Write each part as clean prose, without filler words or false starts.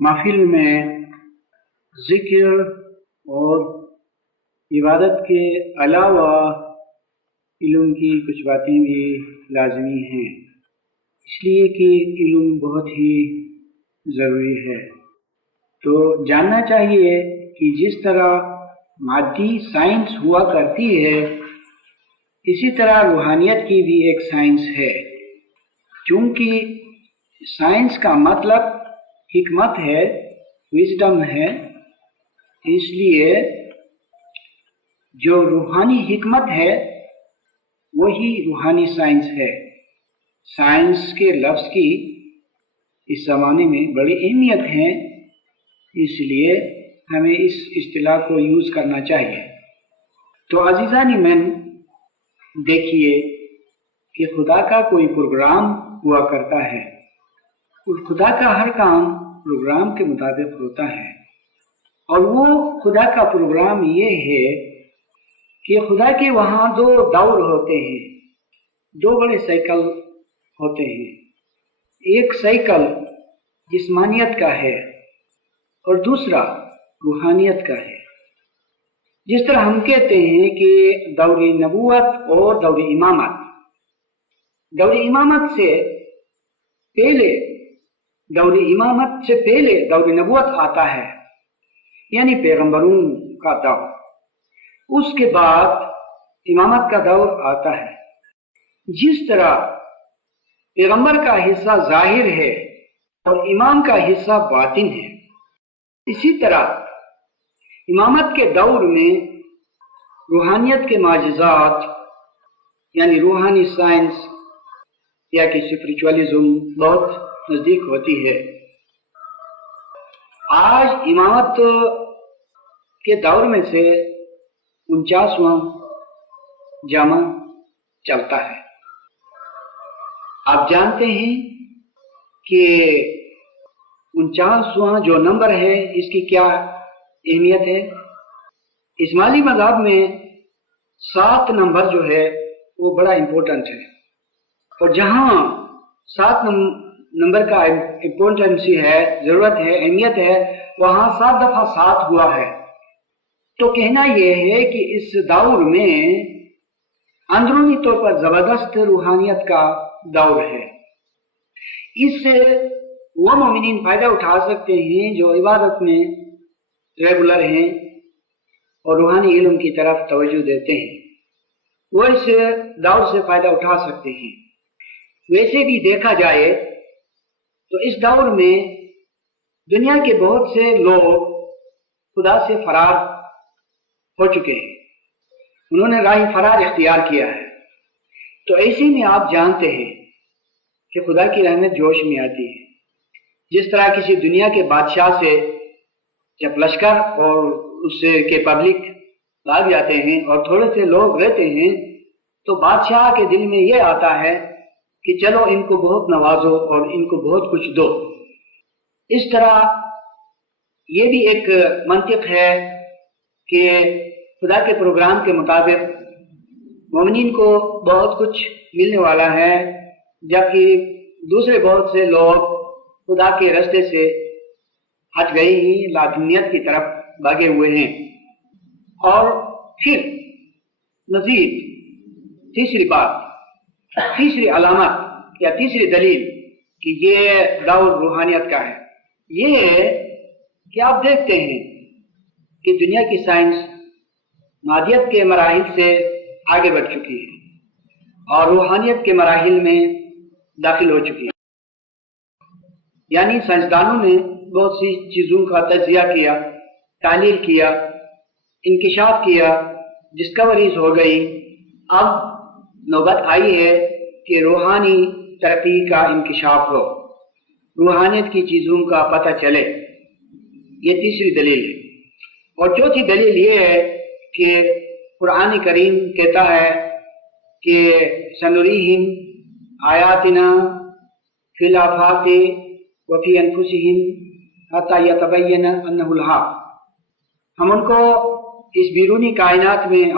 محفل میں ذکر اور عبادت کے علاوہ علم کی کچھ باتیں بھی لازمی ہیں، اس لیے کہ علم بہت ہی ضروری ہے۔ تو جاننا چاہیے کہ جس طرح مادی سائنس ہوا کرتی ہے، اسی طرح روحانیت کی بھی ایک سائنس ہے۔ چونکہ سائنس کا مطلب حکمت ہے، وزڈم ہے، اس لیے جو روحانی حکمت ہے وہی روحانی سائنس ہے۔ سائنس کے لفظ کی اس زمانے میں بڑی اہمیت ہے، اس لیے ہمیں اس اصطلاح کو یوز کرنا چاہیے۔ تو عزیزان من، دیکھیے کہ خدا کا کوئی پروگرام ہوا کرتا ہے، اور خدا کا ہر کام پروگرام کے مطابق ہوتا ہے، اور وہ خدا کا پروگرام یہ ہے کہ خدا کے وہاں دو دور ہوتے ہیں، دو بڑے سائیکل ہوتے ہیں۔ ایک سائیکل جسمانیت کا ہے اور دوسرا روحانیت کا ہے۔ جس طرح ہم کہتے ہیں کہ دور نبوت اور دور امامت، دور امامت سے پہلے دور نبوت آتا ہے، یعنی پیغمبروں کا دور، اس کے بعد امامت کا دور آتا ہے۔ جس طرح پیغمبر کا حصہ ظاہر ہے اور امام کا حصہ باطن ہے، اسی طرح امامت کے دور میں روحانیت کے معجزات یعنی روحانی سائنس یا کہ اسپرچولیزم بہت نزدیک ہوتی ہے۔ آج امامت کے دور میں سے 49واں جامع چلتا ہے۔ آپ جانتے ہیں کہ 49واں جو نمبر ہے اس کی کیا اہمیت ہے؟ اسماعیلی مذہب میں 7 نمبر جو ہے وہ بڑا امپورٹنٹ ہے، اور جہاں 7 نمبر کا امپورٹنسی ہے، ضرورت ہے، اہمیت ہے، وہاں 7 دفعہ 7 ہوا ہے۔ تو کہنا یہ ہے کہ اس دور میں اندرونی طور پر زبردست روحانیت کا دور ہے۔ اس سے وہ مومنین فائدہ اٹھا سکتے ہیں جو عبادت میں ریگولر ہیں اور روحانی علم کی طرف توجہ دیتے ہیں، وہ اس دور سے فائدہ اٹھا سکتے ہیں۔ ویسے بھی دیکھا جائے تو اس دور میں دنیا کے بہت سے لوگ خدا سے فرار ہو چکے ہیں، انہوں نے راہ فرار اختیار کیا ہے۔ تو ایسے میں آپ جانتے ہیں کہ خدا کی رحمت جوش میں آتی ہے۔ جس طرح کسی دنیا کے بادشاہ سے جب لشکر اور اس کے پبلک بھاگ جاتے ہیں اور تھوڑے سے لوگ رہتے ہیں، تو بادشاہ کے دل میں یہ آتا ہے کہ چلو ان کو بہت نوازو اور ان کو بہت کچھ دو۔ اس طرح یہ بھی ایک منطق ہے کہ خدا کے پروگرام کے مطابق مومنین کو بہت کچھ ملنے والا ہے، جبکہ دوسرے بہت سے لوگ خدا کے راستے سے ہٹ گئے ہیں، لادنیت کی طرف بھاگے ہوئے ہیں۔ اور پھر مزید تیسری علامت یا تیسری دلیل کہ یہ دور روحانیت کا ہے، یہ ہے کہ آپ دیکھتے ہیں کہ دنیا کی سائنس مادیت کے مراحل سے آگے بڑھ چکی ہے اور روحانیت کے مراحل میں داخل ہو چکی ہے۔ یعنی سائنسدانوں نے بہت سی چیزوں کا تجزیہ کیا، تحلیل کیا، انکشاف کیا، ڈسکوریز ہو گئی۔ اب نوبت آئی ہے کہ روحانی ترقی کا انکشاف ہو، روحانیت کی چیزوں کا پتہ چلے۔ یہ تیسری دلیل ہے۔ اور چوتھی دلیل یہ ہے کہ قرآن کریم کہتا ہے کہ سنریہم آیاتنا فی الآفاق وفی انفسہم حتی یتبین انہ الحق۔ ہم ان کو اس بیرونی کائنات میں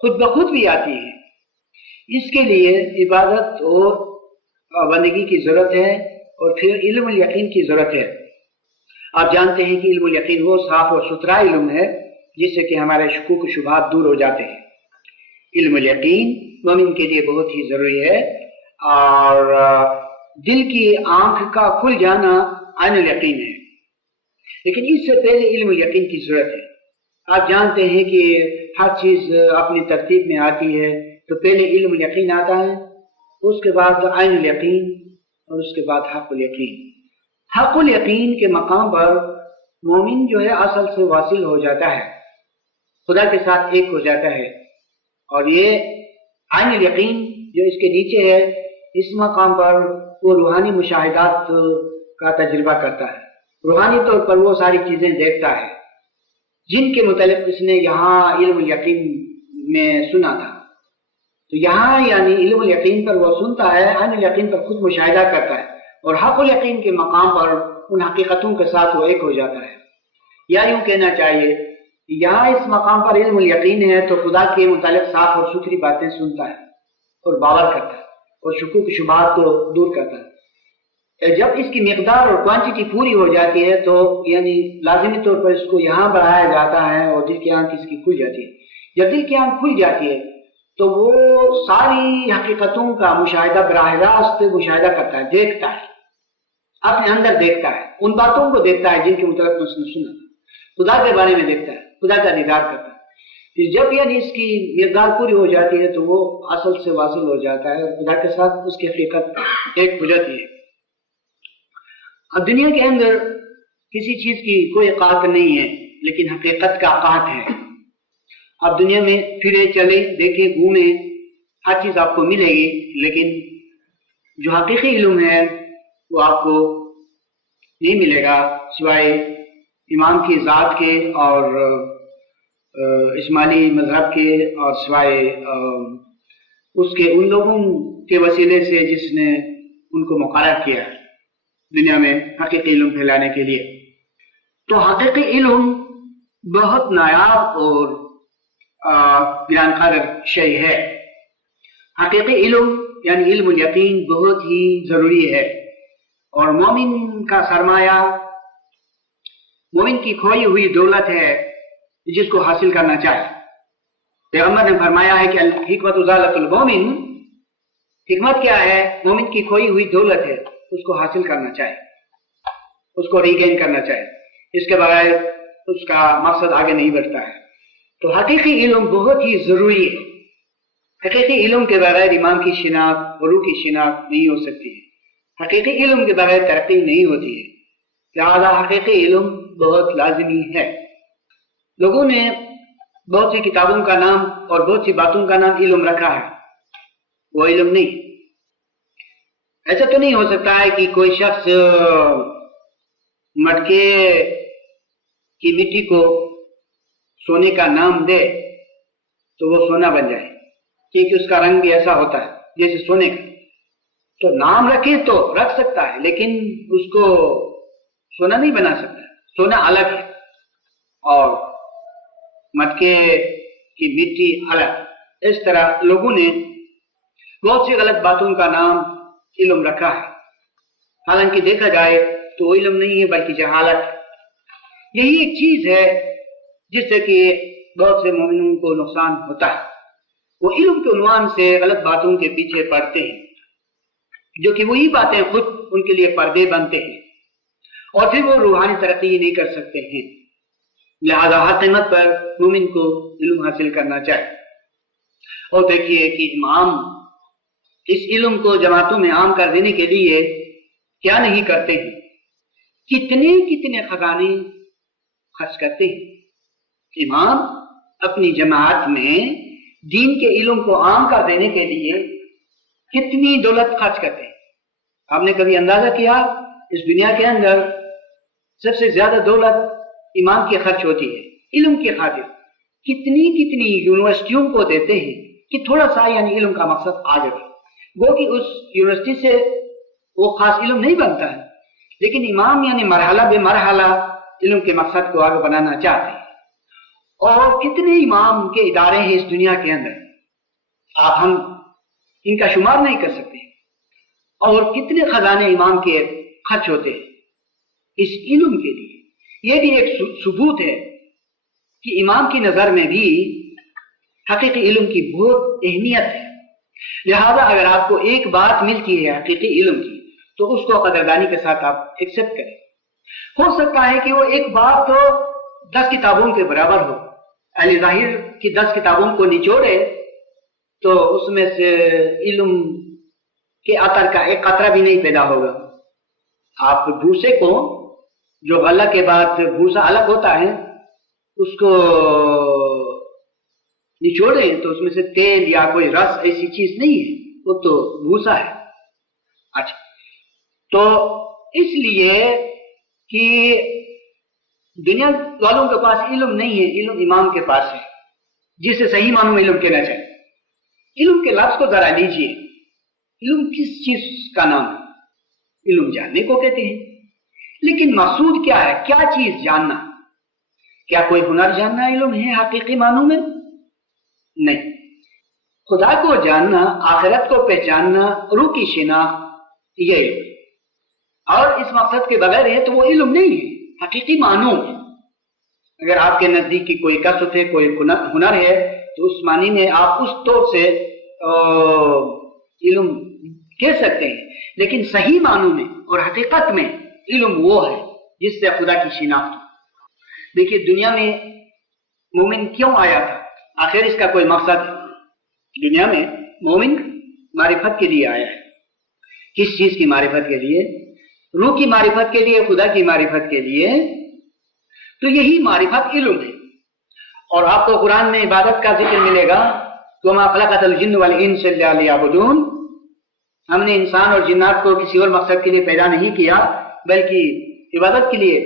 خود بخود بھی آتی ہیں۔ اس کے لیے عبادت اور بندگی کی ضرورت ہے، اور پھر علم الیقین کی ضرورت ہے۔ آپ جانتے ہیں کہ علم الیقین وہ صاف اور ستھرا علم ہے جس سے کہ ہمارے شکوک و شبہات دور ہو جاتے ہیں۔ علم الیقین مومن کے لیے بہت ہی ضروری ہے، اور دل کی آنکھ کا کھل جانا عین الیقین ہے، لیکن اس سے پہلے علم الیقین کی ضرورت ہے۔ آپ جانتے ہیں کہ ہر چیز اپنی ترتیب میں آتی ہے، تو پہلے علم الیقین آتا ہے، اس کے بعد عین الیقین، اور اس کے بعد حق الیقین۔ حق الیقین کے مقام پر مومن جو ہے اصل سے واصل ہو جاتا ہے، خدا کے ساتھ ایک ہو جاتا ہے، اور یہ عین الیقین جو اس کے نیچے ہے، اس مقام پر وہ روحانی مشاہدات کا تجربہ کرتا ہے، روحانی طور پر وہ ساری چیزیں دیکھتا ہے جن کے متعلق اس نے یہاں علم الیقین میں سنا تھا۔ تو یہاں یعنی علم الیقین پر وہ سنتا ہے، عین الیقین پر خود مشاہدہ کرتا ہے، اور حق الیقین کے مقام پر ان حقیقتوں کے ساتھ وہ ایک ہو جاتا ہے۔ یا یوں کہنا چاہیے، یہاں اس مقام پر علم الیقین ہے تو خدا کے متعلق صاف اور ستھری باتیں سنتا ہے اور باور کرتا ہے، اور شکوک و شبہات کو دور کرتا ہے۔ جب اس کی مقدار اور کوانٹٹی پوری ہو جاتی ہے تو یعنی لازمی طور پر اس کو یہاں بڑھایا جاتا ہے، اور دل کی آنکھ اس کی کھل جاتی ہے۔ جب دل کی آنکھ کھل جاتی ہے تو وہ ساری حقیقتوں کا مشاہدہ براہ راست مشاہدہ کرتا ہے، دیکھتا ہے، اپنے اندر دیکھتا ہے، ان باتوں کو دیکھتا ہے جن کے متعلق اس نے سنا، خدا کے بارے میں دیکھتا ہے، خدا کا دیدار کرتا ہے۔ پھر جب یعنی اس کی مقدار پوری ہو جاتی ہے تو وہ اصل سے واصل ہو جاتا ہے، اور خدا کے ساتھ اس کی حقیقت ایک ہو جاتی ہے۔ اب دنیا کے اندر کسی چیز کی کوئی قحط نہیں ہے، لیکن حقیقت کا قحط ہے۔ آپ دنیا میں پھرے چلے دیکھیں گھومیں، ہر چیز آپ کو ملے گی، لیکن جو حقیقی علم ہے وہ آپ کو نہیں ملے گا سوائے امام کی ذات کے اور اسماعیلی مذہب کے، اور سوائے اس کے ان لوگوں کے وسیلے سے جس نے ان کو مقرر کیا دنیا میں حقیقی علم پھیلانے کے لیے۔ تو حقیقی علم بہت نایاب اور گران قدر شے ہے۔ حقیقی علم یعنی علم الیقین بہت ہی ضروری ہے، اور مومن کا سرمایہ، مومن کی کھوئی ہوئی دولت ہے جس کو حاصل کرنا چاہیے۔ پیغمبر نے فرمایا ہے کہ الحکمت ضالۃ المومن، حکمت کیا ہے؟ مومن کی کھوئی ہوئی دولت ہے، اس کو حاصل کرنا چاہیے، اس کو ریگین کرنا چاہیے، اس کے بغیر اس کا مقصد آگے نہیں بڑھتا ہے۔ تو حقیقی علم بہت ہی ضروری ہے۔ حقیقی علم کے بغیر امام کی شناخت اور روح کی شناخت نہیں ہو سکتی ہے، حقیقی علم کے بغیر ترقی نہیں ہوتی ہے، لہذا حقیقی علم بہت لازمی ہے۔ لوگوں نے بہت سی کتابوں کا نام اور بہت سی باتوں کا نام علم رکھا ہے، وہ علم نہیں۔ ایسا تو نہیں ہو سکتا ہے کہ کوئی شخص مٹکے کی مٹی کو سونے کا نام دے تو وہ سونا بن جائے، کیونکہ اس کا رنگ بھی ایسا ہوتا ہے جیسے سونے کا۔ تو نام رکھے تو رکھ سکتا ہے، لیکن اس کو سونا نہیں بنا سکتا، سونا الگ ہے اور مٹکے کی مٹی الگ۔ اس طرح لوگوں نے بہت سی غلط باتوں کا نام علم رکھا ہے، حالانکہ دیکھا جائے تو وہ علم نہیں ہے بلکہ جہالت ہے۔ یہی ایک چیز ہے جس سے کہ بہت سے مومنوں کو نقصان ہوتا ہے، وہ علم کے عنوان سے غلط باتوں کے پیچھے پڑتے ہیں، جو کہ وہی باتیں خود ان کے لیے پردے بنتے ہیں، اور پھر وہ روحانی ترقی نہیں کر سکتے ہیں۔ لہذا ہر قیمت پر مومن کو علم حاصل کرنا چاہیے۔ اور دیکھیے کہ امام اس علم کو جماعتوں میں عام کر دینے کے لیے کیا نہیں کرتے ہیں، کتنے کتنے خزانے خرچ کرتے ہیں۔ امام اپنی جماعت میں دین کے علم کو عام کر دینے کے لیے کتنی دولت خرچ کرتے ہیں۔ آپ نے کبھی اندازہ کیا اس دنیا کے اندر سب سے زیادہ دولت امام کی خرچ ہوتی ہے علم کی خاطر؟ کتنی کتنی یونیورسٹیوں کو دیتے ہیں کہ تھوڑا سا یعنی علم کا مقصد آگے بڑھے، وہ کہ اس یونیورسٹی سے وہ خاص علم نہیں بنتا ہے، لیکن امام یعنی مرحلہ بے مرحلہ علم کے مقصد کو آگے بنانا چاہتے ہیں۔ اور کتنے امام کے ادارے ہیں اس دنیا کے اندر، ہم ان کا شمار نہیں کر سکتے، اور کتنے خزانے امام کے خرچ ہوتے ہیں اس علم کے لیے۔ یہ بھی ایک ثبوت ہے کہ امام کی نظر میں بھی حقیقی علم کی بہت اہمیت ہے۔ لہذا اگر آپ کو ایک بات ملتی ہے حقیقی علم کی تو اس کو قدردانی کے ساتھ آپ ایکسپٹ کریں۔ ہو سکتا ہے کہ وہ ایک بات تو 10 کتابوں کے برابر ہو، اہل ظاہر کی 10 کتابوں کو نچوڑے تو اس میں سے علم کے اثر کا ایک قطرہ بھی نہیں پیدا ہوگا۔ آپ بھوسے کو، جو غلہ کے بعد بھوسا الگ ہوتا ہے، اس کو نچوڑیں تو اس میں سے تیل یا کوئی رس ایسی چیز نہیں ہے، وہ تو بھوسا ہے۔ اچھا، تو اس لیے کہ دنیا والوں کے پاس علم نہیں ہے، علم امام کے پاس ہے، جسے صحیح معنوں میں علم کہنا چاہیے۔ علم کے لفظ کو ذرا لیجیے، علم کس چیز کا نام ہے؟ علم جاننے کو کہتے ہیں، لیکن مقصود کیا ہے؟ کیا چیز جاننا؟ کیا کوئی ہنر جاننا علم ہے حقیقی معنوں میں؟ نہیں۔ خدا کو جاننا، آخرت کو پہچاننا، روح کی شناخت، یہ علم، اور اس مقصد کے بغیر ہے تو وہ علم نہیں ہے حقیقی معنوں میں۔ اگر آپ کے نزدیک کی کوئی کسب ہے، کوئی ہنر ہے، تو اس معنی میں آپ اس طور سے علم کہہ سکتے ہیں، لیکن صحیح معنوں میں اور حقیقت میں علم وہ ہے جس سے خدا کی شناخت ہو۔ دیکھیے، دنیا میں مومن کیوں آیا تھا؟ آخر اس کا کوئی مقصد ہے؟ دنیا میں مومن معرفت کے لیے آیا ہے۔ کس چیز کی معرفت کے لیے؟ روح کی معرفت کے لیے، خدا کی معرفت کے لیے۔ تو یہی معرفت علم ہے۔ اور آپ کو قرآن میں عبادت کا ذکر ملے گا، وَمَا خَلَقَتُ الْجِنَّ وَالْإِنسَ إِلَّا لِيَعْبُدُونَ۔ ہم نے انسان اور جنات کو کسی اور مقصد کے لیے پیدا نہیں کیا، بلکہ عبادت کے لیے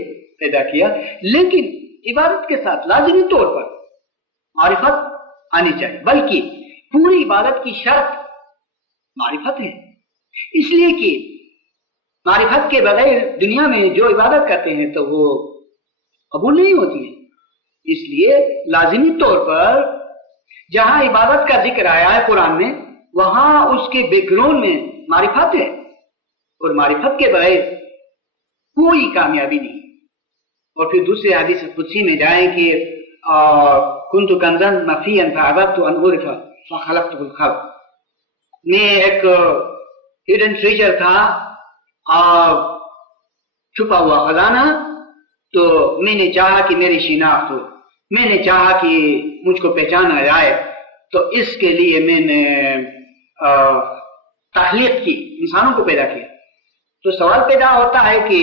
پیدا کیا۔ لیکن عبادت کے ساتھ لازمی طور پر معرفت آنی چاہیے، بلکہ پوری عبادت کی شرط معرفت ہے، اس لیے کہ معرفت کے بغیر دنیا میں جو عبادت کرتے ہیں تو وہ قبول نہیں ہوتی ہے۔ اس لیے لازمی طور پر جہاں عبادت کا ذکر آیا ہے قرآن میں، وہاں اس کے بیک گراؤنڈ میں معرفت ہے، اور معرفت کے بغیر کوئی کامیابی نہیں۔ اور پھر دوسرے حدیث قدسی میں جائیں کہ کنت کنزا مخفیا فاحببت ان اعرف فخلقته الخلق، میں ایک ہڈن ٹریجر تھا، چھپا ہوا خزانہ، تو میں نے چاہا کہ میری شناخت ہو، میں نے چاہا کہ مجھ کو پہچانا جائے، تو اس کے لیے میں نے تخلیق کی، انسانوں کو پیدا کیا۔ تو سوال پیدا ہوتا ہے کہ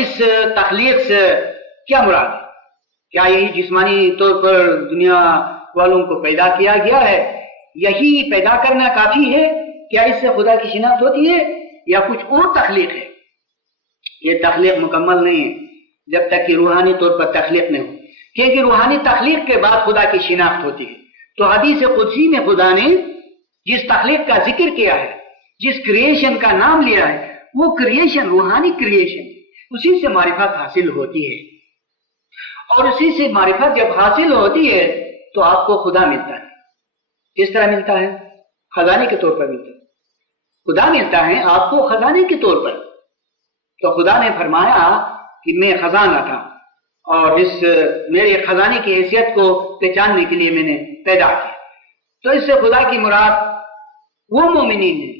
اس تخلیق سے کیا مراد ہے؟ کیا یہی جسمانی طور پر دنیا والوں کو پیدا کیا گیا ہے، یہی پیدا کرنا کافی ہے؟ کیا اس سے خدا کی شناخت ہوتی ہے یا کچھ اور تخلیق ہے؟ یہ تخلیق مکمل نہیں ہے جب تک کہ روحانی طور پر تخلیق نہیں ہو، کیونکہ روحانی تخلیق کے بعد خدا کی شناخت ہوتی ہے۔ تو حدیث قدسی میں خدا نے جس تخلیق کا ذکر کیا ہے، جس کریشن کا نام لیا ہے، وہ کریشن روحانی کریشن، اسی سے معرفت حاصل ہوتی ہے، اور اسی سے معرفت جب حاصل ہوتی ہے تو آپ کو خدا ملتا ہے۔ کس طرح ملتا ہے؟ خزانے کے طور پر ملتا ہے۔ خدا ملتا ہے آپ کو خزانے کے طور پر۔ تو خدا نے فرمایا کہ میں خزانہ تھا، اور اس میرے خزانے کی حیثیت کو پہچاننے کے لیے میں نے پیدا کیا۔ تو اس سے خدا کی مراد وہ مومنین ہیں،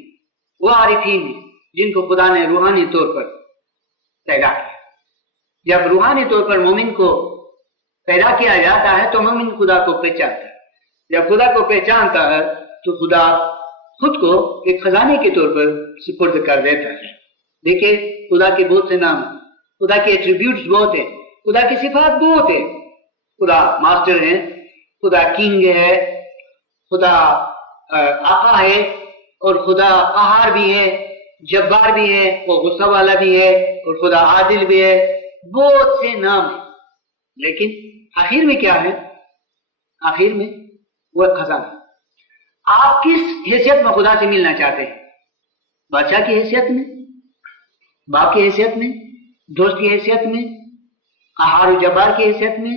وہ عارفین ہیں جن کو خدا نے روحانی طور پر پیدا کیا۔ جب روحانی طور پر مومن کو پیدا کیا جاتا ہے تو مومن خدا کو پہچانتا ہے۔ جب خدا کو پہچانتا ہے تو خدا خود کو ایک خزانے کے طور پر سپرد کر دیتا ہے۔ دیکھیں، خدا کے بہت سے نام، خدا کے ایٹریبیوٹس بہت ہیں، خدا کی صفات بہت ہے۔ خدا ماسٹر ہے، خدا کنگ ہے، خدا آقا ہے، اور خدا قہار بھی ہے، جبار بھی ہے، وہ غصہ والا بھی ہے، اور خدا عادل بھی ہے۔ بہت سے نام ہیں، لیکن آخر میں کیا ہے؟ آخر میں وہ خزانہ۔ آپ کس حیثیت میں خدا سے ملنا چاہتے ہیں؟ بادشاہ کی حیثیت میں، باپ کی حیثیت میں، دوست کی حیثیت میں، قہار و جبار کی حیثیت میں،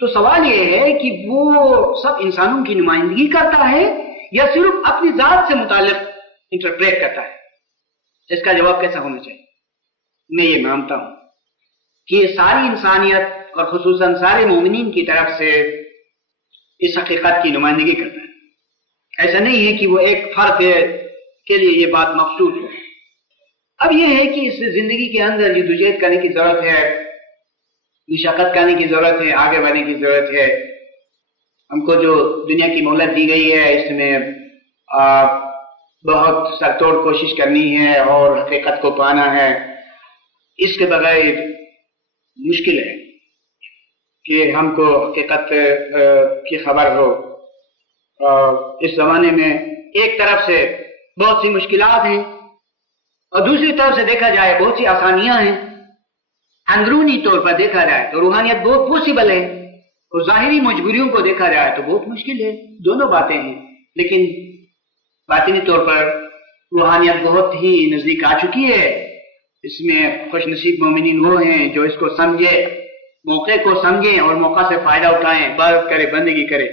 تو سوال یہ ہے کہ وہ سب انسانوں کی نمائندگی کرتا ہے یا صرف اپنی ذات سے متعلق انٹرپریٹ کرتا ہے؟ اس کا جواب کیسا ہونا چاہیے؟ میں یہ مانتا ہوں کہ ساری انسانیت اور خصوصاً سارے مومنین کی طرف سے اس حقیقت کی نمائندگی کرتا ہے. ایسا نہیں ہے کہ وہ ایک فرد کے لیے یہ بات مخصوص ہو. اب یہ ہے کہ اس زندگی کے اندر جدوجہد کرنے کی ضرورت ہے، مشقت کرنے کی ضرورت ہے، آگے بڑھنے کی ضرورت ہے. ہم کو جو دنیا کی مہلت دی گئی ہے اس میں بہت سر توڑ کوشش کرنی ہے اور حقیقت کو پانا ہے. اس کے بغیر مشکل ہے کہ ہم کو حقیقت کی خبر ہو. اس زمانے میں ایک طرف سے بہت سی مشکلات ہیں اور دوسری طرف سے دیکھا جائے بہت سی آسانیاں ہیں. اندرونی طور پر دیکھا جائے تو روحانیت بہت پاسبل ہے اور ظاہری مجبوریوں کو دیکھا جائے تو بہت مشکل ہے. دونوں باتیں ہیں، لیکن باطنی طور پر روحانیت بہت ہی نزدیک آ چکی ہے. اس میں خوش نصیب مومنین وہ ہیں جو اس کو سمجھے، موقع کو سمجھیں اور موقع سے فائدہ اٹھائیں، عبادت کرے، بندگی کرے.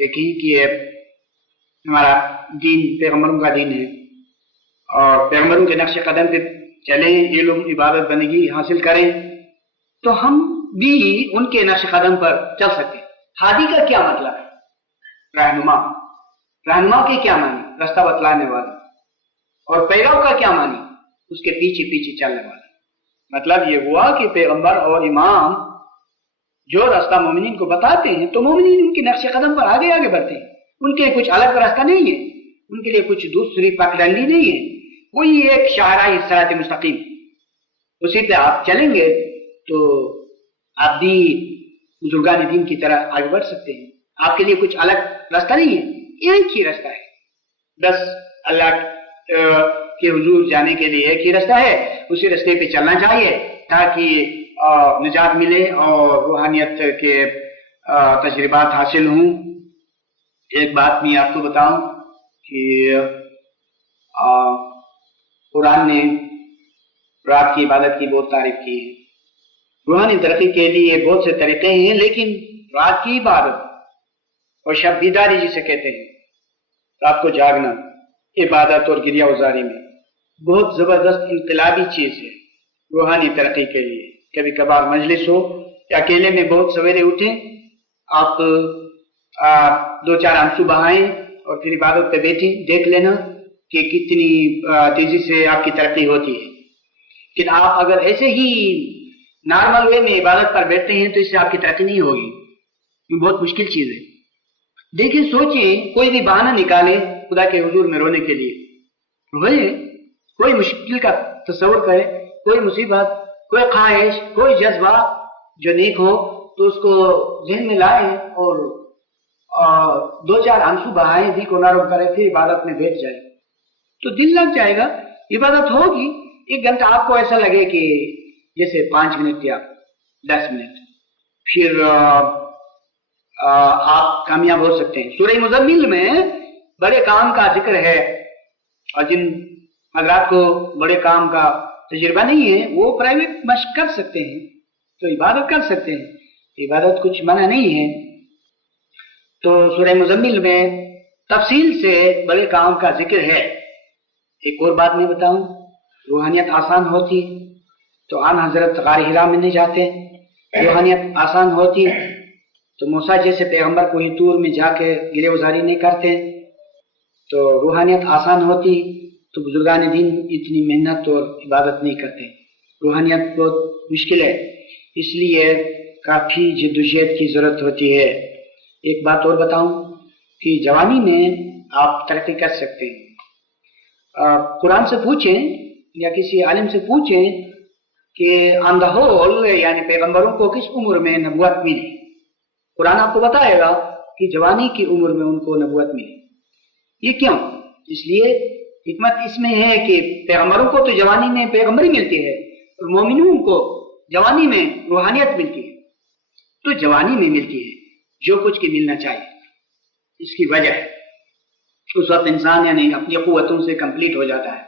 دیکھیں کہ ہمارا دین پیغمبروں کا دین ہے اور پیغمبروں کے نقش قدم پہ چلیں، علم، عبادت، بندگی حاصل کریں تو ہم بھی ان کے نقش قدم پر چل سکتے ہیں. ہادی کا کیا مطلب ہے؟ رہنما. رہنما کے کیا معنی؟ رستہ بتلانے والا. اور پیرو کا کیا معنی؟ اس کے پیچھے پیچھے چلنے والا. مطلب یہ ہوا کہ پیغمبر اور امام جو راستہ مومنین کو بتاتے ہیں تو مومنین ان کے نقش قدم پر آگے آگے بڑھتے ہیں. ان کے کچھ الگ راستہ نہیں ہے، ان کے لیے کچھ دوسری پگڈنڈی نہیں ہے، کوئی ایک شاہراہ صراط مستقیم. اسی پہ آپ چلیں گے تو آپ بھی بزرگان دین کی طرح آگے بڑھ سکتے ہیں. آپ کے لیے کچھ الگ راستہ نہیں ہے، ایک ہی راستہ ہے. بس اللہ کے حضور جانے کے لیے ایک ہی راستہ ہے، اسی راستے پہ چلنا چاہیے تاکہ نجات ملے اور روحانیت کے تجربات حاصل ہوں. ایک بات میں آپ کو بتاؤں کہ قرآن نے رات کی عبادت کی بہت تعریف کی ہے. روحانی ترقی کے لیے بہت سے طریقے ہیں، لیکن رات کی عبادت اور شب بیداری جسے کہتے ہیں، رات کو جاگنا عبادت اور گریہ وزاری میں بہت زبردست انقلابی چیز ہے روحانی ترقی کے لیے. کبھی کبھار مجلس ہو یا اکیلے میں بہت سویرے اٹھیں، آپ 2-4 آنسو بہائیں اور پھر عبادت پہ بیٹھیں، دیکھ لینا کہ کتنی تیزی سے آپ کی ترقی ہوتی ہے. لیکن آپ اگر ایسے ہی نارمل وے میں عبادت پر بیٹھتے ہیں تو اس سے آپ کی ترقی نہیں ہوگی. یہ بہت مشکل چیز ہے. دیکھیں، سوچیں، کوئی بھی بہانہ نکالے خدا کے حضور میں رونے کے لیے، روئے. کوئی مشکل کا تصور کرے، کوئی مصیبت، کوئی خواہش، کوئی جذبہ جو نیک ہو تو اس کو ذہن میں لائیں اور 2-4 آنسو بہائیں، دل کو نرم کرے، پھر عبادت میں بیٹھ جائے تو دل لگ جائے گا. عبادت ہوگی. 1 گھنٹہ آپ کو ایسا لگے کہ جیسے 5 منٹ یا 10 منٹ، پھر آپ کامیاب ہو سکتے ہیں. سورہ مزمل میں بڑے کام کا ذکر ہے اور جن حضرات کو بڑے کام کا تجربہ نہیں ہے وہ پرائیویٹ مشق کر سکتے ہیں تو عبادت کر سکتے ہیں. عبادت کچھ منع نہیں ہے. تو سورہ مزمل میں تفصیل سے بڑے کام کا ذکر ہے. ایک اور بات میں بتاؤں، روحانیت آسان ہوتی تو آن حضرت غار حرا میں نہیں جاتے. روحانیت آسان ہوتی تو موسیٰ جیسے پیغمبر کوہ طور میں جا کے گرے وزاری نہیں کرتے. تو روحانیت آسان ہوتی تو بزرگان دین اتنی محنت اور عبادت نہیں کرتے. روحانیت بہت مشکل ہے، اس لیے کافی جدوجہد کی ضرورت ہوتی ہے. ایک بات اور بتاؤں کہ جوانی میں آپ ترقی کر سکتے ہیں. قرآن سے پوچھیں یا کسی عالم سے پوچھیں کہ آن دا ہول یعنی پیغمبروں کو کس عمر میں نبوت ملی. قرآن آپ کو بتائے گا کہ جوانی کی عمر میں ان کو نبوت ملی. یہ کیوں؟ اس لیے حکمت اس میں ہے کہ پیغمبروں کو تو جوانی میں پیغمبری ملتی ہے اور مومنوں کو جوانی میں روحانیت ملتی ہے. تو جوانی میں ملتی ہے جو کچھ کی ملنا چاہیے. اس کی وجہ ہے اس وقت انسان یعنی اپنی قوتوں سے کمپلیٹ ہو جاتا ہے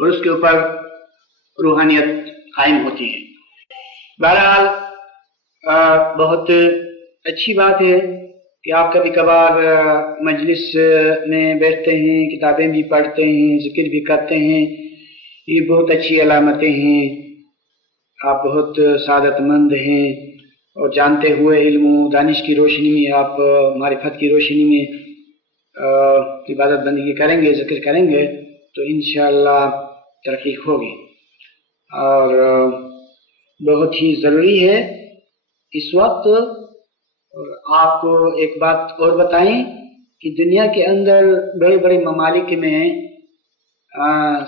اور اس کے اوپر روحانیت قائم ہوتی ہے. بہرحال بہت اچھی بات ہے کہ آپ کبھی کبھار مجلس میں بیٹھتے ہیں، کتابیں بھی پڑھتے ہیں، ذکر بھی کرتے ہیں، یہ بہت اچھی علامتیں ہیں. آپ بہت سعادت مند ہیں اور جانتے ہوئے علم و دانش کی روشنی میں، آپ معرفت کی روشنی میں عبادت بندگی کریں گے، ذکر کریں گے تو انشاءاللہ ترقی ہوگی. اور بہت ہی ضروری ہے اس وقت. اور آپ کو ایک بات اور بتائیں کہ دنیا کے اندر بڑے بڑے ممالک میں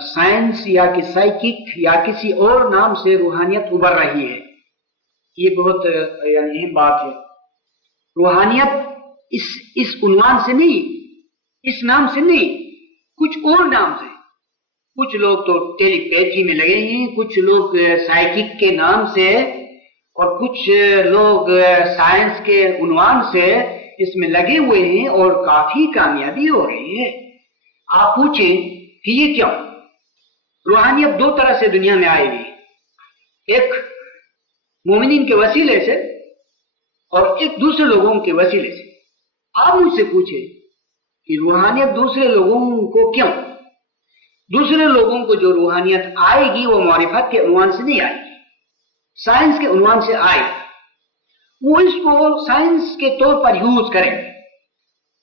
سائنس یا کہ سائیکک یا کسی اور نام سے روحانیت ابھر رہی ہے. یہ بہت یعنی اہم بات ہے. روحانیت اس عنوان سے نہیں، اس نام سے نہیں، کچھ اور نام سے. کچھ لوگ تو ٹیلی پیتھی میں لگے ہیں، کچھ لوگ سائیکک کے نام سے، اور کچھ لوگ سائنس کے عنوان سے اس میں لگے ہوئے ہیں اور کافی کامیابی ہو رہی ہے. آپ پوچھیں کہ یہ کیوں؟ روحانیت دو طرح سے دنیا میں آئے گی، ایک مومنین کے وسیلے سے اور ایک دوسرے لوگوں کے وسیلے سے. آپ مجھ سے پوچھیں کہ روحانیت دوسرے لوگوں کو کیوں؟ دوسرے لوگوں کو جو روحانیت آئے گی وہ معرفت کے عنوان سے نہیں آئے گی، سائنس کے عنوان سے آئے گی. وہ اس کو سائنس کے طور پر یوز کریں گے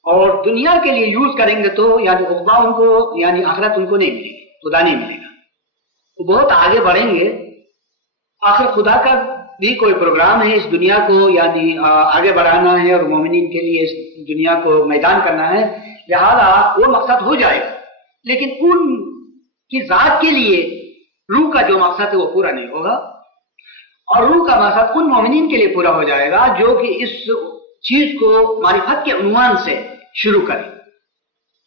اور دنیا کے لیے یوز کریں گے تو یعنی عقبہ ان کو یعنی آخرت ان کو نہیں ملے گی، خدا نہیں ملے گا. وہ بہت آگے بڑھیں گے. آخر خدا کا بھی کوئی پروگرام ہے اس دنیا کو یعنی آگے بڑھانا ہے اور مومنین کے لیے اس دنیا کو میدان کرنا ہے، لہذا وہ مقصد ہو جائے گا. لیکن ان کی ذات کے لیے روح کا جو مقصد ہے وہ پورا نہیں ہوگا، اور روح کا مقصد ان مومنین کے لیے پورا ہو جائے گا جو کہ اس چیز کو معرفت کے عنوان سے شروع کریں،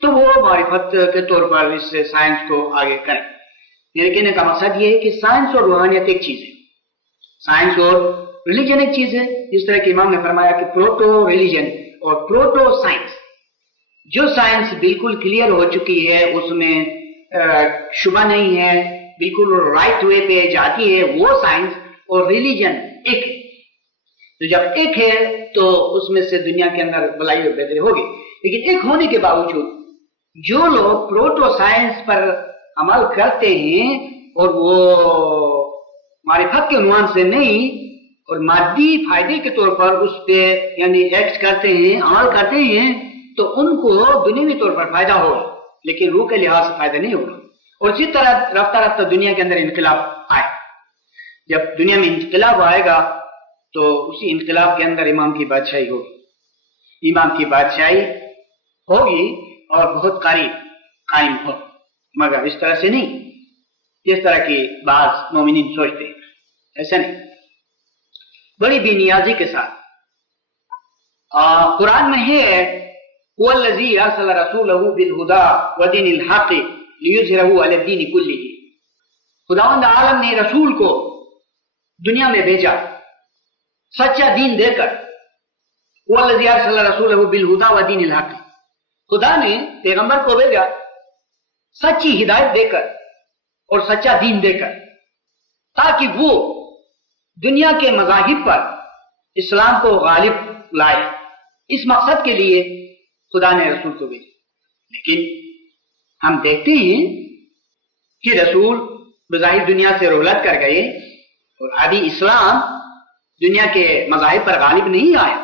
تو وہ معرفت کے طور پر اس سائنس کو آگے کریں. میرے کہنے کا مقصد یہ ہے کہ سائنس اور روحانیت ایک چیز ہے، سائنس اور ریلیجن ایک چیز ہے. جس طرح کہ امام نے فرمایا کہ پروٹو ریلیجن اور پروٹو سائنس. جو سائنس بالکل کلیئر ہو چکی ہے، اس میں شبہ نہیں ہے، بالکل رائٹ وے پہ جاتی ہے، وہ سائنس اور ریلیجن ایک ہے. تو جب ایک ہے تو اس میں سے دنیا کے اندر بھلائی اور بہتری ہوگی. لیکن ایک ہونے کے باوجود جو لوگ پروٹو سائنس پر عمل کرتے ہیں اور وہ معرفت کے عنوان سے نہیں اور مادی فائدے کے طور پر اس پہ یعنی ایکٹ کرتے ہیں، عمل کرتے ہیں، تو ان کو دنیاوی طور پر فائدہ ہوگا لیکن روح کے لحاظ سے فائدہ نہیں ہوگا. اور اسی طرح رفتہ رفتہ دنیا کے اندر انقلاب آئے. جب دنیا میں انقلاب آئے گا تو اسی انقلاب کے اندر امام کی بادشاہی ہوگی. امام کی بادشاہی ہوگی اور بہت قائم ہو، مگر اس طرح سے نہیں جس طرح کی بعض مومنین سوچتے ہیں. ایسا نہیں، بڑی بے نیازی کے ساتھ. قرآن میں ہے هو الذي ارسل رسوله بالهدى ودين الحق ليظهره على الدين كله. خداوند عالم نے رسول کو دنیا میں بھیجا سچا دین دے کر. هو الذي ارسل رسوله بالهدى ودين الحق. خدا نے پیغمبر کو بھیجا سچی ہدایت دے کر اور سچا دین دے کر، تاکہ وہ دنیا کے مذاہب پر اسلام کو غالب لائے. اس مقصد کے لیے خدا نے رسول کو بھیجا. لیکن ہم دیکھتے ہیں کہ رسول بظاہر دنیا سے رحلت کر گئے اور ابھی اسلام دنیا کے مذاہب پر غالب نہیں آیا.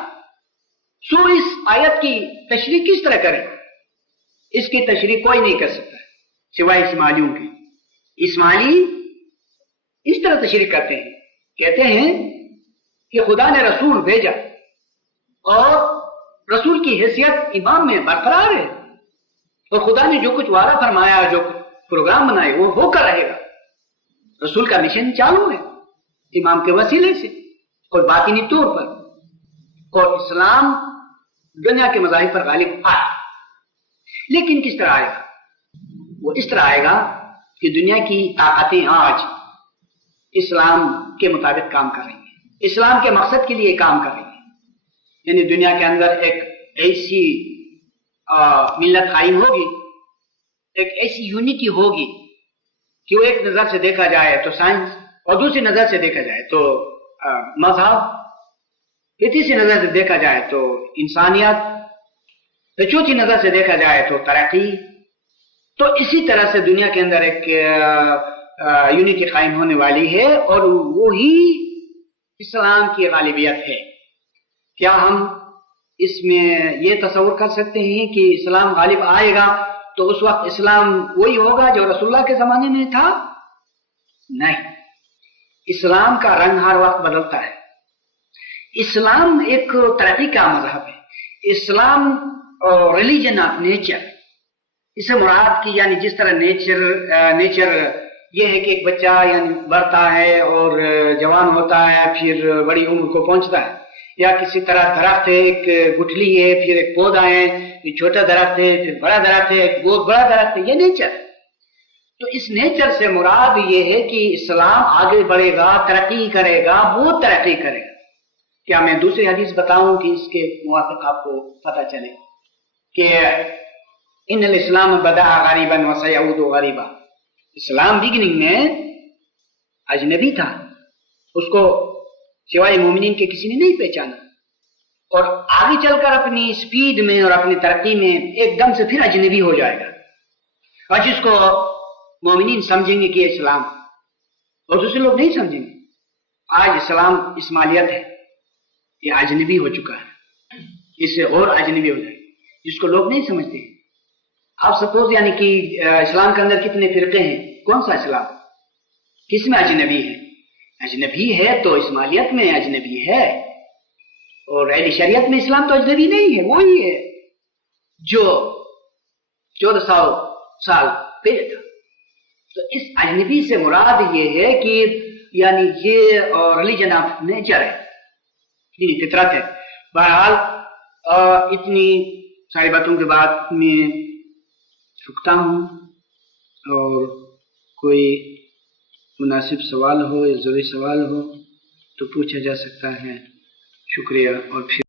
سو اس آیت کی تشریح کس طرح کریں؟ اس کی تشریح کوئی نہیں کر سکتا سوائے اسماعیلیوں کے. اسماعیلی اس طرح تشریح کرتے ہیں، کہتے ہیں کہ خدا نے رسول بھیجا اور رسول کی حیثیت امام میں برقرار ہے، اور خدا نے جو کچھ وعدہ فرمایا، جو پروگرام بنائے وہ ہو کر رہے گا. رسول کا مشن چالو ہے امام کے وسیلے سے اور باطنی طور پر، اور اسلام دنیا کے مذاہب پر غالب آئے. لیکن کس طرح آئے گا؟ وہ اس طرح آئے گا کہ دنیا کی طاقتیں آج اسلام کے مطابق کام کر رہی ہیں، اسلام کے مقصد کے لیے کام کر رہی ہیں. یعنی دنیا کے اندر ایک ایسی ملت قائم ہوگی، ایک ایسی یونٹی ہوگی کہ وہ ایک نظر سے دیکھا جائے تو سائنس اور دوسری نظر سے دیکھا جائے تو مذہب یہ تیسری نظر سے دیکھا جائے تو انسانیت، تو چوتھی نظر سے دیکھا جائے تو ترقی. تو اسی طرح سے دنیا کے اندر ایک یونٹی قائم ہونے والی ہے، اور وہی اسلام کی غالبیت ہے. کیا ہم اس میں یہ تصور کر سکتے ہیں کہ اسلام غالب آئے گا تو اس وقت اسلام وہی ہوگا جو رسول اللہ کے زمانے میں تھا؟ نہیں. اسلام کا رنگ ہر وقت بدلتا ہے. اسلام ایک ترقی کا مذہب ہے. اسلام ریلیجن آف نیچر، اسے مراد کی یعنی جس طرح نیچر یہ ہے کہ ایک بچہ یعنی بڑھتا ہے اور جوان ہوتا ہے، پھر بڑی عمر کو پہنچتا ہے، یا کسی طرح درخت ہے، ایک گٹھلی ہے، پھر ایک پودا ہے، پھر چھوٹا درخت ہے، پھر بڑا درخت ہے، ایک بہت بڑا درخت ہے. یہ نیچر. تو اس نیچر سے مراد یہ ہے کہ اسلام آگے بڑھے گا، ترقی کرے گا، بہت ترقی کرے گا. کیا میں دوسری حدیث بتاؤں کہ اس کے موافق آپ کو پتہ چلے کہ ان الاسلام بدأ غریبا وسیعود غریبا. اسلام بگننگ میں اجنبی تھا، اس کو سوائے مومنین کے کسی نے نہیں پہچانا، اور آگے چل کر اپنی سپیڈ میں اور اپنی ترقی میں ایک دم سے پھر اجنبی ہو جائے گا، اور جس کو مومنین سمجھیں گے کہ یہ اسلام، اور دوسرے لوگ نہیں سمجھیں گے. آج اسلام اسمالیت ہے، یہ اجنبی ہو چکا ہے، اس سے اور اجنبی ہو جائے جس کو لوگ نہیں سمجھتے. آپ سپوز یعنی کہ اسلام کے اندر کتنے فرقے ہیں، کون سا اسلام، کس میں اجنبی ہے؟ اجنبی ہے تو اسمالیت میں اجنبی ہے، اور اہل شریعت میں اسلام تو اجنبی نہیں ہے، وہی ہے جو 1400 سال پہلے تھا. تو اس اجنبی سے مراد یہ ہے کہ یعنی یہ ریلیجن آف نیچر ہے، یہ فطرت ہے. بہرحال اتنی ساری باتوں کے بعد میں رکتا ہوں، اور کوئی مناسب سوال ہو یا ضروری سوال ہو تو پوچھا جا سکتا ہے. شکریہ. اور پھر